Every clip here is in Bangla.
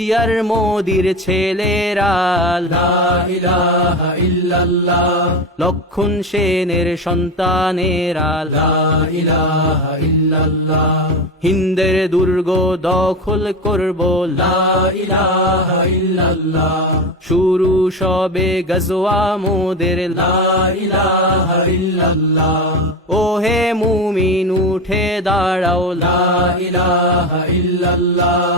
মুচিয়ার মোদির ছেলেরা লা ইলাহা ইল্লাল্লাহ লক্ষণ সেনের সন্তানেরা লা ইলাহা ইল্লাল্লাহ হিন্দের দুর্গ দখল করব লা ইলাহা ইল্লাল্লাহ শুরু সবে গজওয়া মোদের লা ইলাহা ইল্লাল্লাহ ওহে মুমিন উঠে দাঁড়াও লা ইলাহা ইল্লাল্লাহ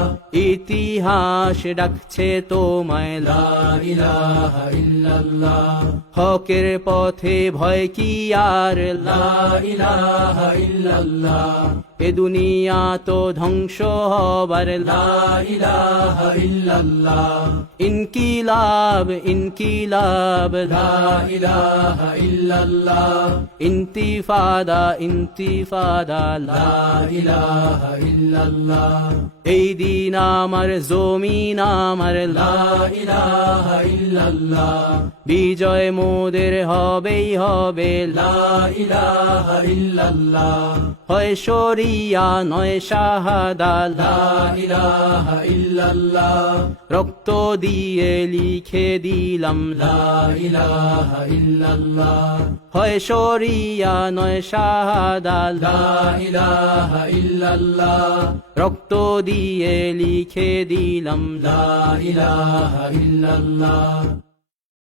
ইতিহাস ডাকছে তোমায় লা ইলাহা ইল্লাল্লাহ হকের পথে ভয় কি আর লা ইলাহা ইল্লাল্লাহ এ দুনিয়া তো ধ্বংস হবার লা ইলাহা ইল্লাল্লাহ ইনকিলাব ইনকিলাব লা ইলাহা ইল্লাল্লাহ ইন্তিফাদা ইন্তিফাদা লা ইলাহা ইল্লাল্লাহ এই দিন আমার জমিন আমার লা ইলাহা ইল্লাল্লাহ বিজয় মোদের হবেই হবে লা ইলাহা ইল্লাল্লাহ হয় শরিয়া নয় শাহাদা লা ইলাহা ইল্লাল্লাহ রক্ত দিয়ে লিখে দিলাম লা ইলাহা ইল্লাল্লাহ হয় শরিয়া নয় শাহাদা লা ইলাহা ইল্লাল্লাহ রক্ত দিয়ে লিখে দিলাম লা ইলাহা ইল্লাল্লাহ